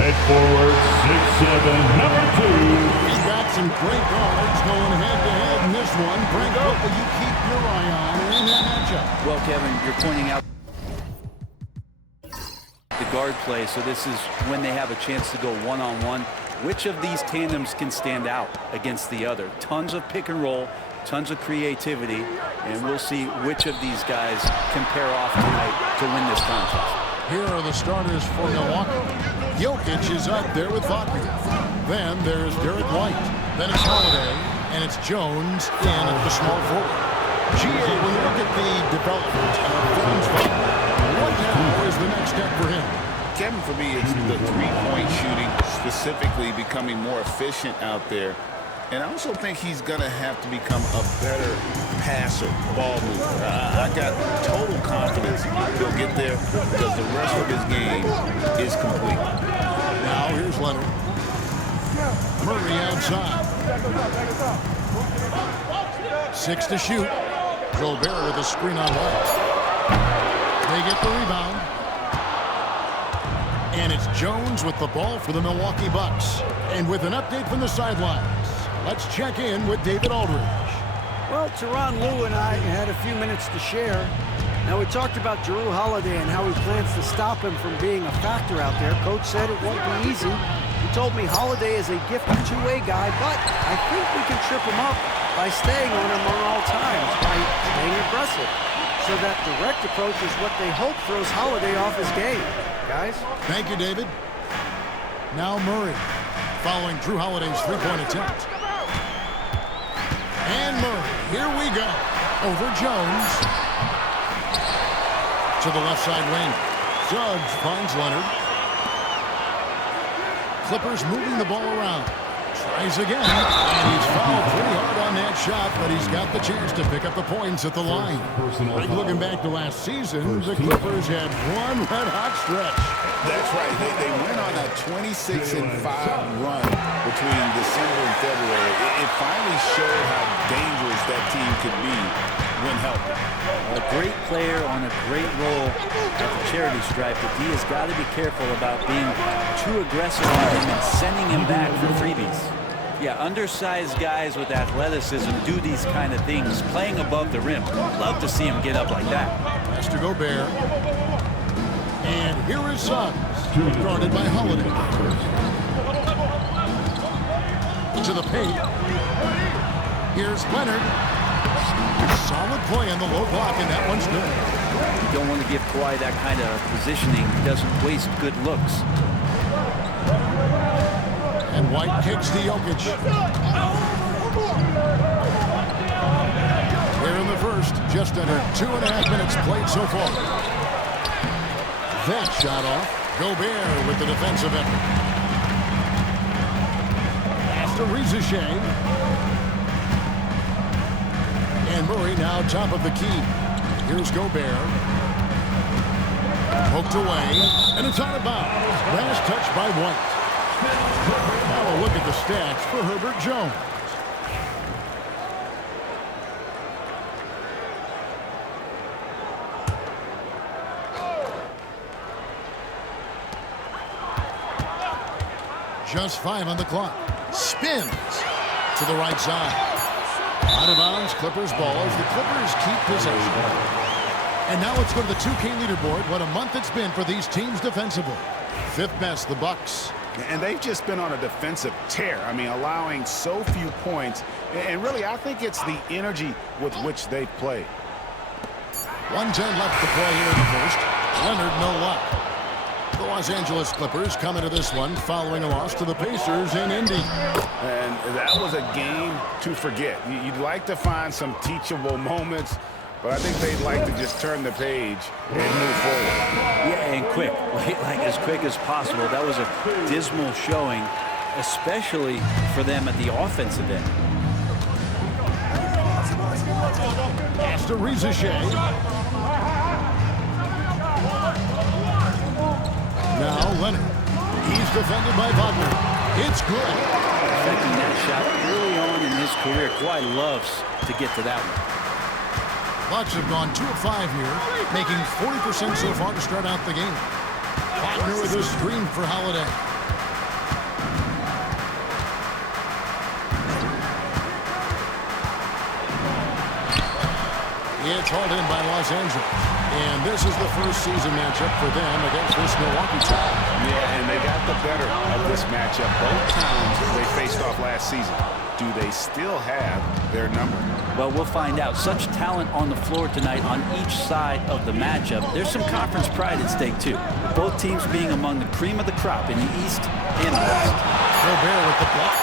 At forward, 6'7", number 2. He's got some great guards going head-to-head in this one. Frank, what will you keep your eye on in that matchup? Well, Kevin, you're pointing out the guard play, so this is when they have a chance to go one-on-one. Which of these tandems can stand out against the other? Tons of pick and roll, tons of creativity, and we'll see which of these guys can pair off tonight to win this contest. Here are the starters for Milwaukee. Jokic is up there with Wagner. Then there's Derek White. Then it's Holiday, and it's Jones in at the small forward. GA, when you look at the development of Franz Wagner, what now is the next step for him? Kevin, for me, it's the three-point shooting, specifically becoming more efficient out there. And I also think he's going to have to become a better passer, ball mover. I got total confidence he'll get there because the rest of his game is complete. Now here's Leonard. Murray outside. 6 to shoot. Gobert with a screen on White. They get the rebound. And it's Jones with the ball for the Milwaukee Bucks. And with an update from the sidelines, let's check in with David Aldridge. Well, Tyronn Lue and I had a few minutes to share. Now, we talked about Jrue Holiday and how he plans to stop him from being a factor out there. Coach said it won't be easy. He told me Holiday is a gifted two-way guy, but I think we can trip him up by staying on him on all times, by staying aggressive. So that direct approach is what they hope throws Holiday off his game. Guys? Thank you, David. Now Murray, following Jrue Holiday's three-point attempt. And Murray, here we go. Over Jones. To the left side wing. Suggs finds Leonard. Clippers moving the ball around. Tries again. And he's fouled pretty hard on that shot, but he's got the chance to pick up the points at the line. Like looking back to last season, the Clippers had one red-hot stretch. That's right. They went on a 26-5 run between December and February. It finally showed how dangerous that team could be when healthy. A great player on a great role at the charity stripe, but D has got to be careful about being too aggressive on him and sending him back for freebies. Yeah, undersized guys with athleticism do these kind of things, playing above the rim. Love to see him get up like that. Pass to Gobert. And here is Suggs, guarded by Holiday. To the paint. Here's Leonard. Solid play on the low block, and that one's good. You don't want to give Kawhi that kind of positioning. He doesn't waste good looks. And White kicks to Jokic. Here in the first, just under 2.5 minutes played so far. That shot off. Gobert with the defensive effort. Pass to Rizichet. And Murray now top of the key. Here's Gobert. Poked away. And it's out of bounds. Last touch by White. Now a look at the stats for Herbert Jones. Just 5 on the clock. Spins to the right side. Out of bounds, Clippers ball as the Clippers keep possession. And now let's go to the 2K leaderboard. What a month it's been for these teams defensively. 5th best, the Bucks. And they've just been on a defensive tear. I mean, allowing so few points. And really, I think it's the energy with which they've played. 1:10 left to play here in the first. Leonard, no luck. The Los Angeles Clippers come into this one following a loss to the Pacers in Indy. And that was a game to forget. You'd like to find some teachable moments, but I think they'd like to just turn the page and move forward. Yeah, and quick, like as quick as possible. That was a dismal showing, especially for them at the offensive end. Pass to Rizichet. Now Leonard. He's defended by Wagner. It's good. Affecting that shot early on in his career. Kawhi loves to get to that one. Bucks have gone 2 of 5 here, making 40% so far to start out the game. Wagner with a screen for Holiday. It's hauled in by Los Angeles. And this is the first season matchup for them against this Milwaukee team. Yeah, and they got the better of this matchup. Both times they faced off last season. Do they still have their number? Well, we'll find out. Such talent on the floor tonight on each side of the matchup. There's some conference pride at stake, too. Both teams being among the cream of the crop in the East and the West. Gobert with the block.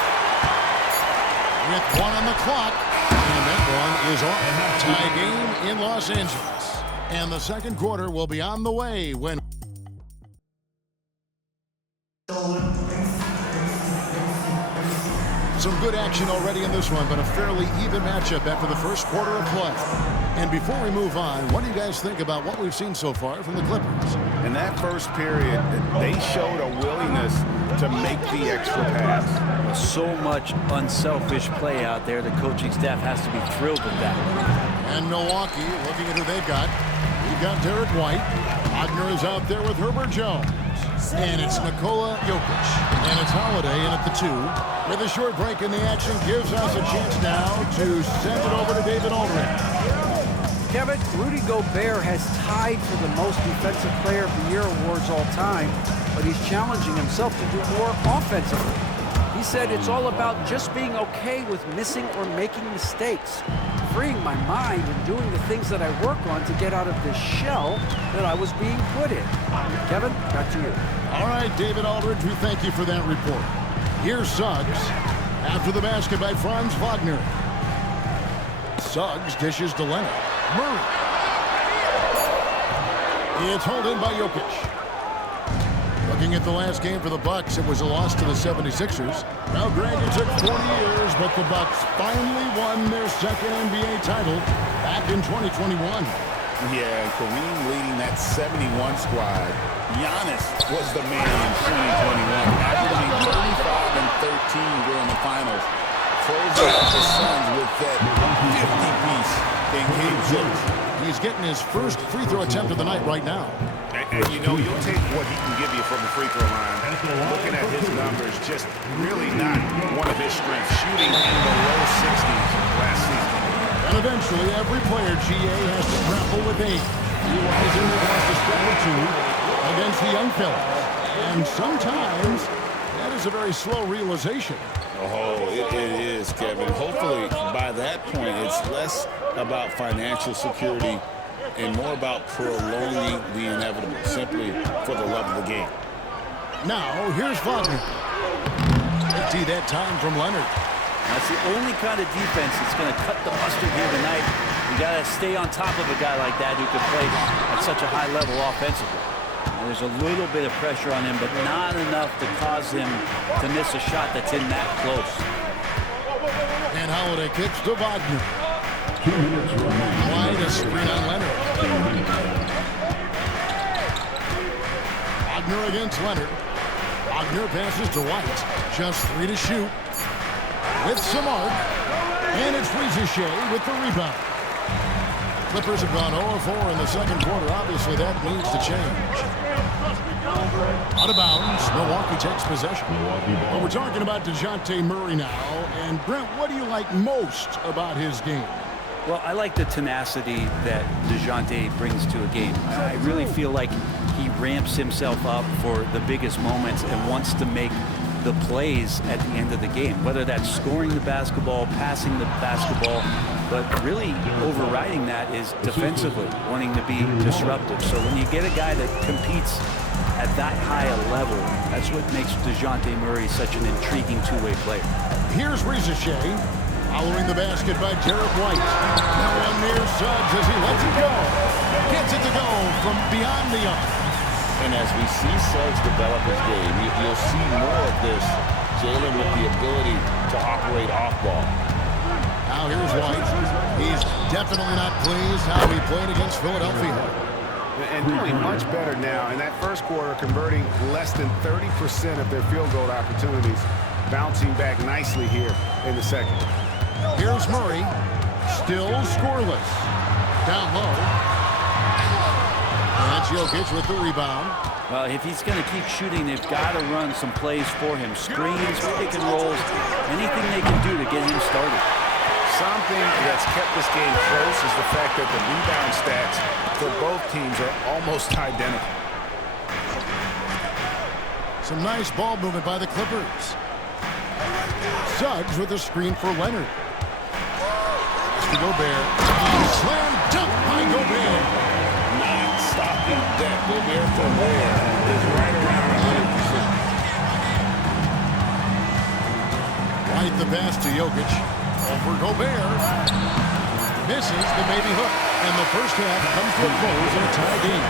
With 1 on the clock. And that one is off. Tie game in Los Angeles. And the second quarter will be on the way when... Some good action already in this one, but a fairly even matchup after the first quarter of play. And before we move on, what do you guys think about what we've seen so far from the Clippers? In that first period, they showed a willingness to make the extra pass. So much unselfish play out there. The coaching staff has to be thrilled with that. And Milwaukee, looking at who they've got. We've got Derek White. Wagner is out there with Herbert Jones. And it's Nikola Jokic. And it's Holiday in at the 2. With a short break in the action, gives us a chance now to send it over to David Aldridge. Kevin, Rudy Gobert has tied for the most defensive player of the year awards all time, but he's challenging himself to do more offensively. He said it's all about just being okay with missing or making mistakes, freeing my mind and doing the things that I work on to get out of this shell that I was being put in. Kevin, back to you. All right, David Aldridge, we thank you for that report. Here's Suggs. After the basket by Franz Wagner. Suggs dishes to Leonard. Murray. It's hauled in by Jokic. Looking at the last game for the Bucks, it was a loss to the 76ers. Now, Greg, it took 40 years, but the Bucks finally won their second NBA title back in 2021. Yeah, Kareem leading that 71 squad. Giannis was the man in 2021, averaging 35 and 13 during the finals. Closing out the Suns with that 50-piece in Game 6. He's getting his first free throw attempt of the night right now. And you know, you'll take what he can give you from the free throw line. Looking at his numbers, just really not one of his strengths. Shooting in the low 60s last season. And eventually, every player, GA, has to grapple with age. Otherwise, in there has to step or two against the young fella. And sometimes, that is a very slow realization. Oh, it is, Kevin. Hopefully, by that point, it's less about financial security and more about prolonging the inevitable, simply for the love of the game. Now, here's Wagner. 50 that time from Leonard. That's the only kind of defense that's going to cut the mustard here tonight. You got to stay on top of a guy like that who can play at such a high level offensively. And there's a little bit of pressure on him, but not enough to cause him to miss a shot that's in that close. And Holiday kicks to Wagner. Wide a screen on Leonard. Wagner against Leonard. Wagner passes to White. Just 3 to shoot. With some arc. And it's Rizachet with the rebound. Clippers have gone 0-4 in the second quarter. Obviously, that needs to change. Out of bounds, Milwaukee takes possession. Well, we're talking about DeJounte Murray now. And, Brent, what do you like most about his game? Well, I like the tenacity that DeJounte brings to a game. I really feel like he ramps himself up for the biggest moments and wants to make the plays at the end of the game, whether that's scoring the basketball, passing the basketball, but really overriding that is defensively wanting to be disruptive. So when you get a guy that competes at that high a level, that's what makes DeJounte Murray such an intriguing two-way player. Here's Rizachet, following the basket by Derek White. Now one near Suggs as he lets it go. Gets it to go from beyond the arc. And as we see Suggs develop his game, you'll see more of this, Jalen, with the ability to operate off ball. Now here's White. He's definitely not pleased how he played against Philadelphia. And doing much better now. In that first quarter, converting less than 30% of their field goal opportunities. Bouncing back nicely here in the second. Here's Murray. Still scoreless. Down low. That's Jokic with the rebound. Well, if he's going to keep shooting, they've got to run some plays for him. Screens, pick and rolls, anything they can do to get him started. Something that's kept this game close is the fact that the rebound stats for both teams are almost identical. Some nice ball movement by the Clippers. Suggs with a screen for Leonard. To Gobert. Slam dunk by Gobert. Not stopping that. Gobert from there is right around 100%. Right the pass to Jokic. Over Gobert. Misses the baby hook. And the first half comes to a close in a tie game.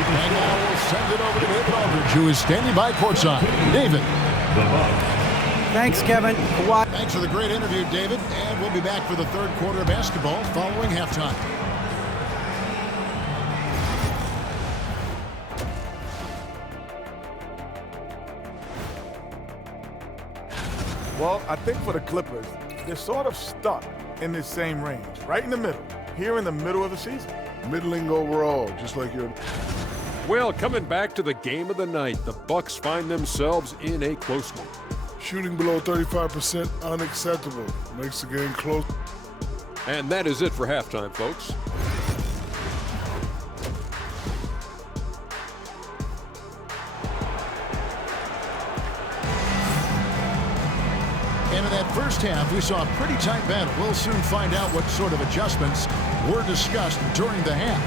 And now we'll send it over to David Aldridge, who is standing by courtside. David. Thanks, Kevin. Kawhi. Thanks for the great interview, David. And we'll be back for the third quarter of basketball following halftime. Well, I think for the Clippers, they're sort of stuck in this same range, right in the middle, here in the middle of the season. Middling overall, just like your... Well, coming back to the game of the night, the Bucks find themselves in a close one. Shooting below 35%, unacceptable. Makes the game close. And that is it for halftime, folks. And in that first half, we saw a pretty tight battle. We'll soon find out what sort of adjustments were discussed during the half.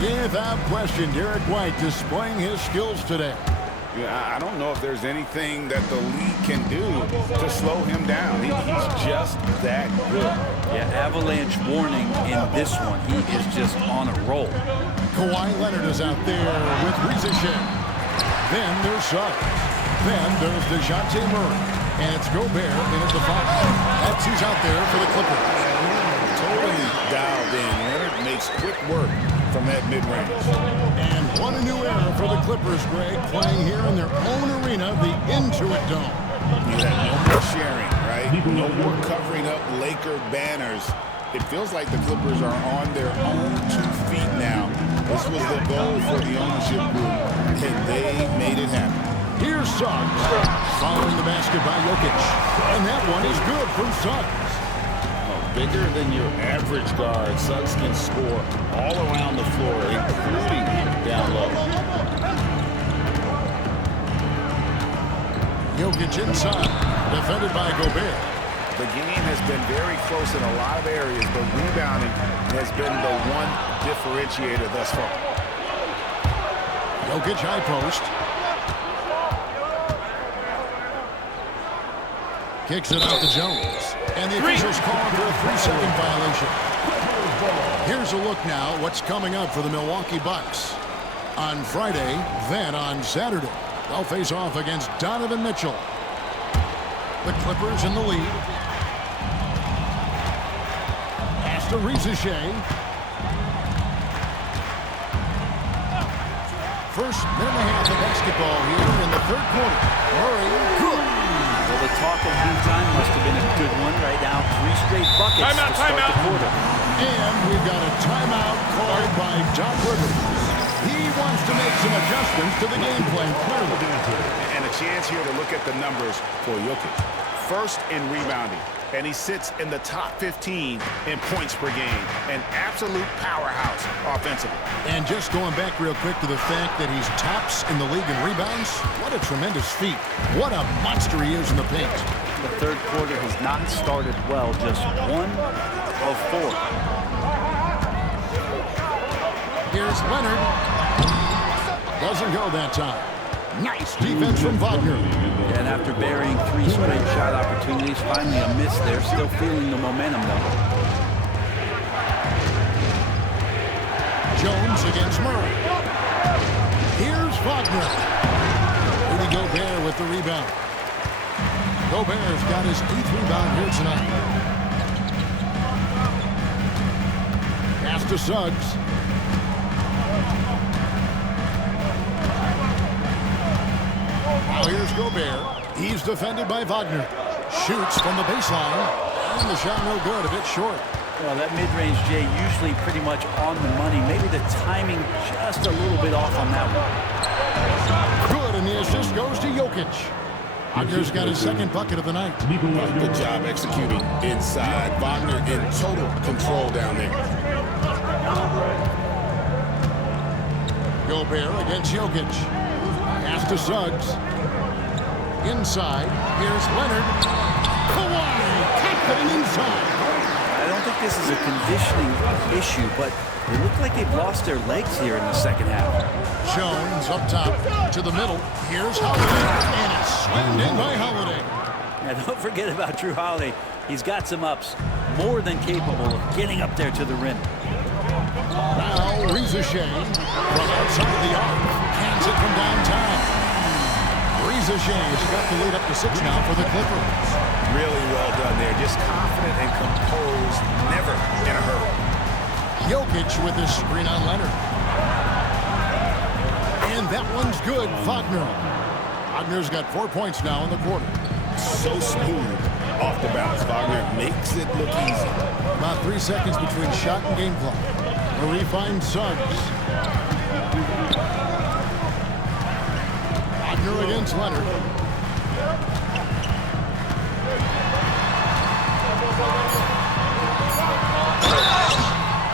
Without question, Derek White displaying his skills today. Yeah, I don't know if there's anything that the league can do to slow him down. He's just that good. Yeah, avalanche warning in this one. He is just on a roll. Kawhi Leonard is out there with Rizichet. Then there's Suggs. Then there's DeJounte Murray. And it's Gobert in at the five. That's who's out there for the Clippers. Totally dialed in. Leonard makes quick work from that mid-range. And what a new era for the Clippers, Greg, playing here in their own arena, the Intuit Dome. You have no more sharing, right? No more covering up Laker banners. It feels like the Clippers are on their own 2 feet now. This was the goal for the ownership group, and they made it happen. Here's Suggs, following the basket by Jokic. And that one is good from Suggs. Bigger than your average guard, Suggs can score all around the floor, including down low. Jokic inside, defended by Gobert. The game has been very close in a lot of areas, but rebounding has been the one differentiator thus far. Jokic high post. Kicks it out to Jones. And the officials call for a 3-second violation. Here's a look now what's coming up for the Milwaukee Bucks. On Friday, then on Saturday, they'll face off against Donovan Mitchell. The Clippers in the lead. Pass to Rizichet. First minute and a half of basketball here in the third quarter. Murray, good. Well, the talk of halftime must have been a good one. Right now, 3 straight buckets to start the quarter. And we've got a timeout called by Doc Rivers. He wants to make some adjustments to the game plan, clearly. And a chance here to look at the numbers for Jokic. First in rebounding, and he sits in the top 15 in points per game. An absolute powerhouse offensively. And just going back real quick to the fact that he's tops in the league in rebounds, what a tremendous feat. What a monster he is in the paint. The third quarter has not started well, just 1 of 4. Here's Leonard. Doesn't go that time. Nice defense from Wagner. And after burying 3 straight shot opportunities, finally a miss there. Still feeling the momentum, though. Jones against Murray. Here's Wagner. Rudy Gobert with the rebound. Gobert's got his 8th rebound here tonight. Pass to Suggs. Now here's Gobert. He's defended by Wagner. Shoots from the baseline. And the shot no good, a bit short. Well, that mid-range, Jay, usually pretty much on the money. Maybe the timing just a little bit off on that one. Good, and the assist goes to Jokic. Wagner's got his second bucket of the night. Good job executing inside. Wagner in total control down there. Gobert against Jokic. Pass to Suggs. Inside. Here's Leonard. Kawhi confident inside. I don't think this is a conditioning issue, but they look like they've lost their legs here in the second half. Jones up top to the middle. Here's Holiday, and it's slammed in by Holiday. Now, don't forget about Drew Holiday. He's got some ups, more than capable of getting up there to the rim. Now, Reza-Shea from outside the arc. Hands it from downtown. Reza-Shea's got the lead up to 6 now for the Clippers. Really well done there. Just confident and composed, never in a hurry. Jokic with his screen on Leonard. And that one's good, Wagner. Wagner's got 4 points now in the quarter. So smooth off the bounce. Wagner makes it look easy. About 3 seconds between shot and game clock. Marie finds Suggs. Wagner against Leonard.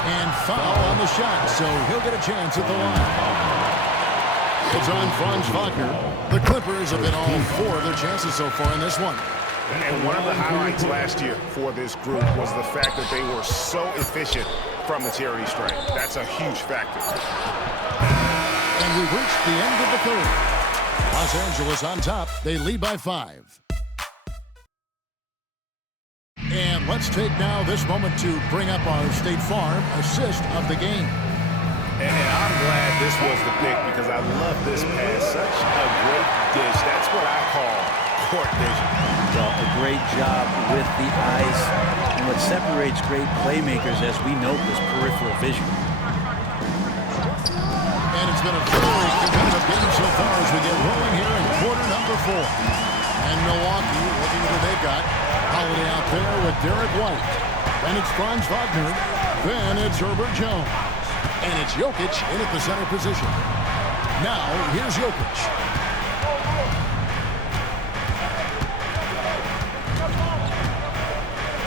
And foul on the shot, so he'll get a chance at the line. It's on Franz Wagner. The Clippers have been all 4 of their chances so far in this one. And one of the highlights last year for this group was the fact that they were so efficient from the charity stripe. That's a huge factor. And we've reached the end of the third. Los Angeles on top. They lead by 5. And let's take now this moment to bring up our State Farm assist of the game. And I'm glad this was the pick because I love this pass. Such a great dish. That's what I call court vision. Well, a great job with the eyes. And what separates great playmakers, as we note, is peripheral vision. And it's been a very competitive game so far as we get rolling here in quarter number 4. And Milwaukee looking at what they've got. Holiday out there with Derek White. Then it's Franz Wagner. Then it's Herbert Jones. And it's Jokic in at the center position. Now, here's Jokic.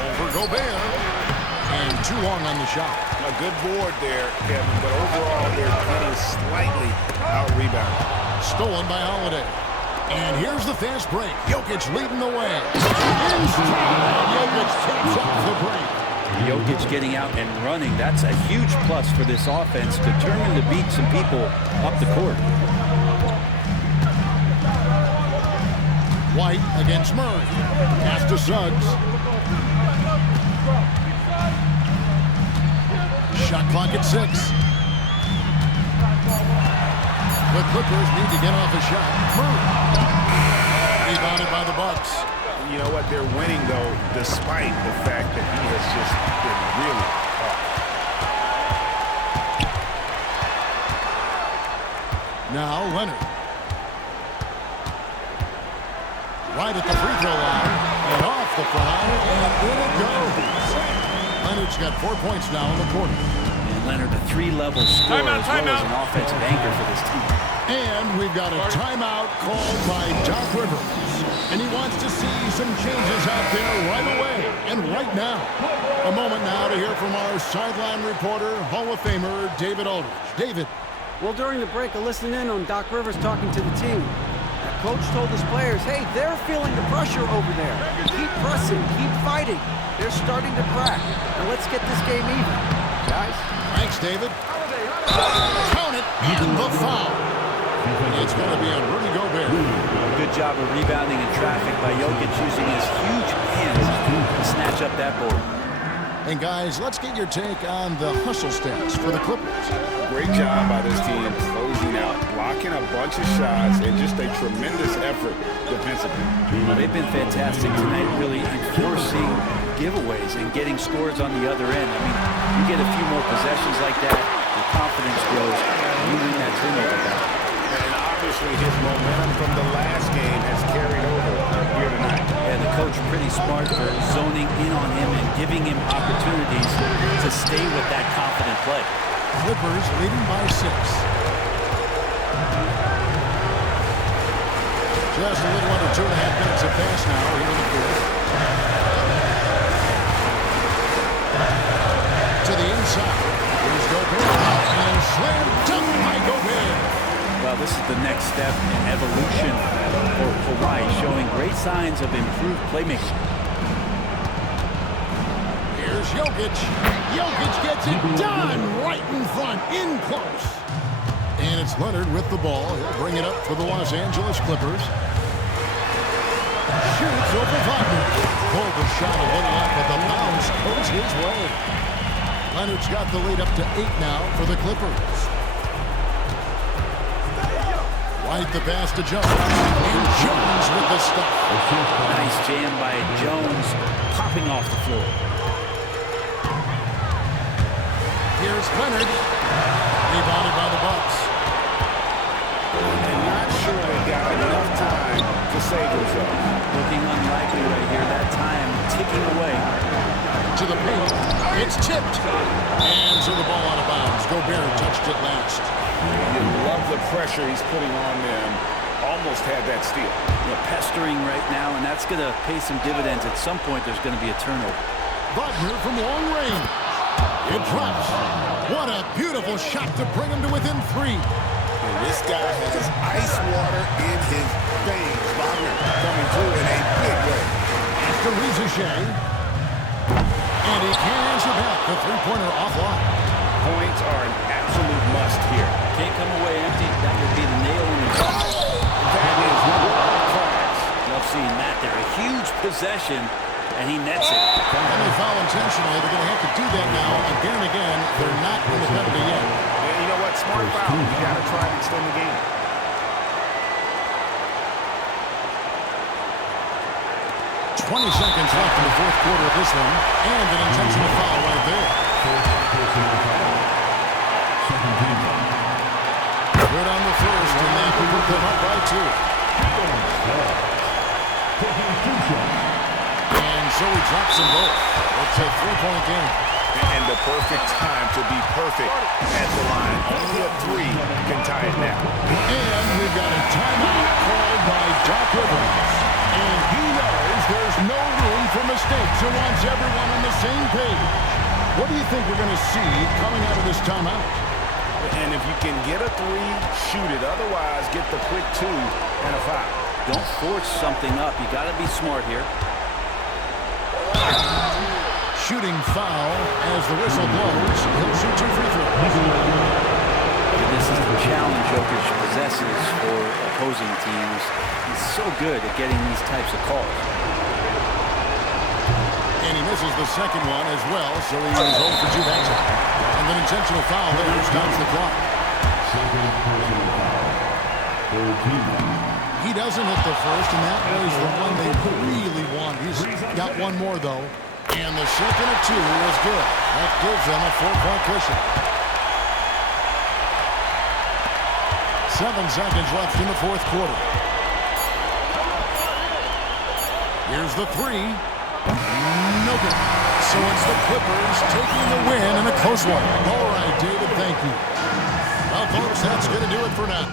Over Gobert. And too long on the shot. A good board there, Kevin, but overall they're getting slightly out-rebounded. Stolen by Holiday. And here's the fast break. Jokic leading the way. In stride. Jokic takes off the break. Jokic getting out and running. That's a huge plus for this offense, determined to beat some people up the court. White against Murray. Pass to Suggs. Shot clock at 6. The Clippers need to get off a shot. Murray. Rebounded by the Bucks. You know what? They're winning, though, despite the fact that he has just been really hard. Now Leonard. Right at the free throw line. And off the foul. And in it goes. Leonard's got 4 points now in the quarter. And Leonard, a 3-level scorer as well as an offensive anchor for this team. And we've got a timeout called by Doc Rivers. And he wants to see some changes out there right away and right now. A moment now to hear from our sideline reporter, Hall of Famer David Aldridge. David. Well, during the break, I listened in on Doc Rivers talking to the team. Coach told his players, hey, they're feeling the pressure over there. Keep pressing, keep fighting. They're starting to crack. Now let's get this game even. Guys. Thanks, David. Count it, and the foul. It's going to be on Rudy Gobert. Good job of rebounding in traffic by Jokic using his huge hands to snatch up that board. And guys, let's get your take on the hustle stats for the Clippers. Great job by this team closing out, blocking a bunch of shots, and just a tremendous effort defensively. Well, they've been fantastic tonight, really enforcing giveaways and getting scores on the other end. I mean, you get a few more possessions like that, your confidence grows, and you win that turnover battle. And obviously his momentum from the last game has carried over here tonight. And the coach pretty smart for zoning in on him and giving him opportunities to stay with that confident play. Clippers leading by 6. just a little under 2.5 minutes have passed now here in the fourth. To the inside. Here's Gobert. And slam dunk by Gobert. Well, this is the next step in evolution for Kawhi, showing great signs of improved playmaking. Here's Jokic. Jokic gets it done right in front, in close. And it's Leonard with the ball. He'll bring it up for the Los Angeles Clippers. Shoots over Wagner. Pulled the shot a little up, but the bounce goes his way. Leonard's got the lead up to 8 now for the Clippers. White the pass to Jones. And Jones with the stuff. Nice jam by Jones, popping off the floor. Here's Leonard. Rebounded by the Bucks. And not sure they got enough time to save themselves. Looking unlikely right here. That time ticking away. To the paint. It's tipped. And so the ball out of bounds. Gobert touched it last. You love the pressure he's putting on them. Almost had that steal. Pestering right now, and that's going to pay some dividends. At some point, there's going to be a turnover. Wagner from long range. It drops. What a beautiful shot to bring him to within 3. And this guy has ice water in his veins. Wagner coming through in a big way. After Rizichet. And he cans it back. The three-pointer offline. Points are an absolute must here. Can't come away empty. That would be the nail in the coffin. That is world class. Love seeing that there. A huge possession, and he nets it. And they foul intentionally. They're going to have to do that now again and again. They're not in the penalty yet. And you know what? Smart foul. You got to try and extend the game. .20 seconds left in the fourth quarter of this one. And an intentional foul right there. Good on the first, and that will put them up by 2. And so he drops them both. It's a 3-point game. And the perfect time to be perfect at the line. Only a 3 can tie it now. And we've got a timeout called by Doc Rivers. And he knows there's no room for mistakes and wants everyone on the same page. What do you think we're going to see coming out of this timeout? And if you can get a 3, shoot it. Otherwise, get the quick 2 and a foul. Don't force something up. You got to be smart here. Shooting foul as the whistle blows. He'll shoot 2 free throws. And this is the challenge Jokic possesses for opposing teams. He's so good at getting these types of calls. And he misses the second one as well, so he is 0 for 2 that time. And an intentional foul there stops the clock. He doesn't hit the first, and that was the one they really want. He's got one more, though. And the second of 2 is good. That gives them a 4-point cushion. 7 seconds left in the fourth quarter. Here's the 3. No good. So it's the Clippers taking the win in a close one. All right, David, thank you. Well, folks, that's going to do it for now.